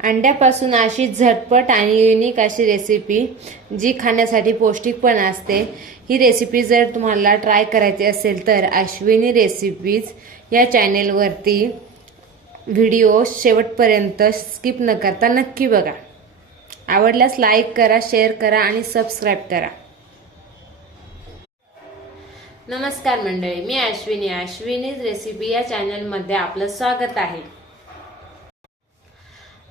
अंड्यापासून अशी झटपट आणि युनिक अशी रेसिपी जी खाण्यासाठी पौष्टिक पण असते। ही रेसिपी जर तुम्हाला ट्राय करायची असेल तर अश्विनी रेसिपीज या चॅनेलवरती व्हिडिओ शेवटपर्यंत स्किप न करता नक्की बघा। आवडल्यास लाईक करा, शेअर करा आणि सबस्क्राइब करा। नमस्कार मंडळी, मी अश्विनी रेसिपी या चॅनलमध्ये आपलं स्वागत आहे।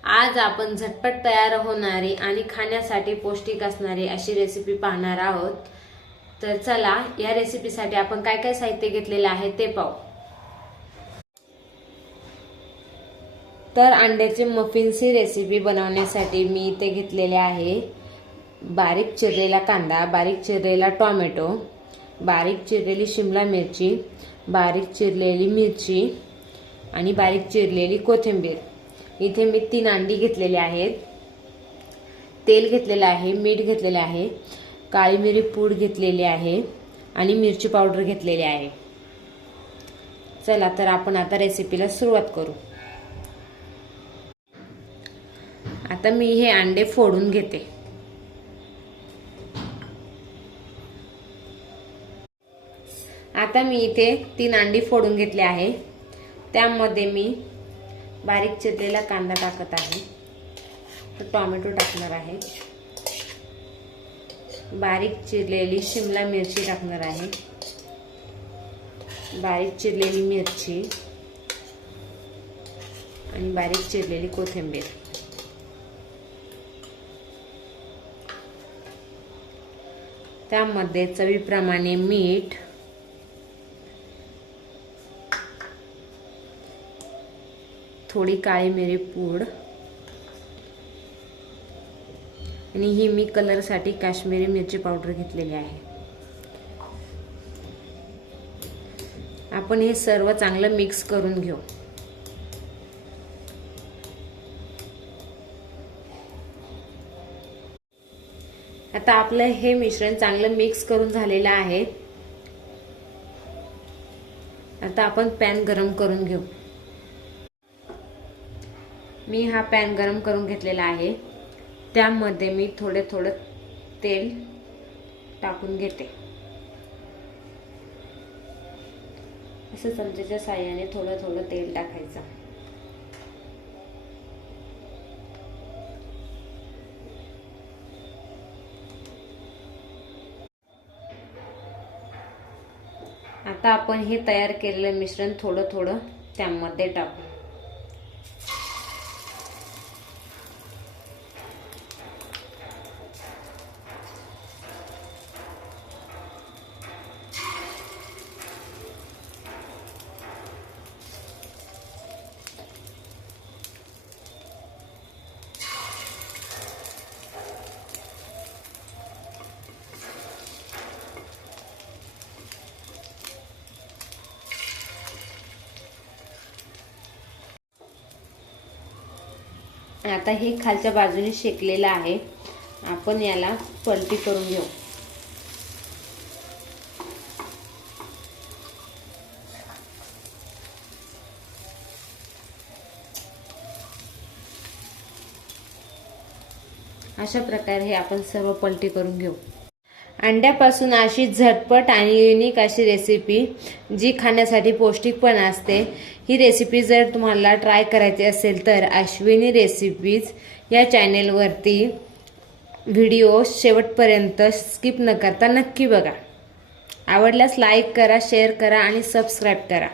आज आपण झटपट तयार होणारी आणि खाण्यासाठी पौष्टिक असणारी अशी रेसिपी पाहणार आहोत। तर चला या रेसिपीसाठी आपण काय काय साहित्य घेतलेले आहे ते पाहू। तर अंड्याचे मफिन्सची रेसिपी बनवण्यासाठी मी इथे घेतलेले आहे बारीक चिरलेला कांदा, बारीक चिरलेला टोमॅटो, बारीक चिरलेली शिमला मिरची, बारीक चिरलेली मिरची आणि बारीक चिरलेली कोथिंबीर। इथे मी 3 अंडी घेतलेली आहेत। तेल घेतलेले आहे, मीठ घेतलेले आहे, काळी मिरी पूड घेतलेली आहे आणि मिरची पावडर घेतलेली आहे। चला तर आपण आता रेसिपीला सुरुवात करू। आता मी हे अंडे फोडून घेते। आता मी इथे 3 अंडी फोडून घेतले आहे। त्यामध्ये मी बारीक चिरलेला कांदा टाकत आहे, टोमॅटो टाकणार आहे, बारीक चिरलेली शिमला मिरची टाकणार आहे, बारीक चिरलेली मिरची आणि बारीक चिरलेली कोथिंबीर। त्यामध्ये चवीप्रमाणे मीठ, थोडी काळी मिरी पूड आणि ही मी कलर साठी काश्मीरी मिरची पावडर घेतलेली आहे। आपण हे सर्व चांगलं मिक्स करून घेऊ। आता आपलं हे मिश्रण चांगलं मिक्स करून झालेलं आहे। आता आपण पॅन गरम करून घेऊ। मी हा पॅन गरम करून घेतलेला आहे। त्यामध्ये मी थोडे तेल टाकून घेते। असं चमच्याच्या साहाय्याने थोडं तेल टाकायचं। आता आपण हे तयार केलेलं मिश्रण थोडं त्यामध्ये टाकू। आता हे खालच्या बाजूने शेकलेलं आहे। आपण याला पलटी करून घेऊ। अशा प्रकारे हे आपण सर्व पलटी करून घेऊ। अंड्यापासून अशी झटपट आणि युनिक अशी रेसिपी जी खाण्यासाठी पौष्टिक पण असते। ही रेसिपी जर तुम्हाला ट्राय करायची असेल तर अश्विनी रेसिपीज या चॅनेलवरती व्हिडिओ शेवटपर्यंत स्किप न करता नक्की बघा। आवडल्यास लाईक करा, शेअर करा आणि सबस्क्राइब करा।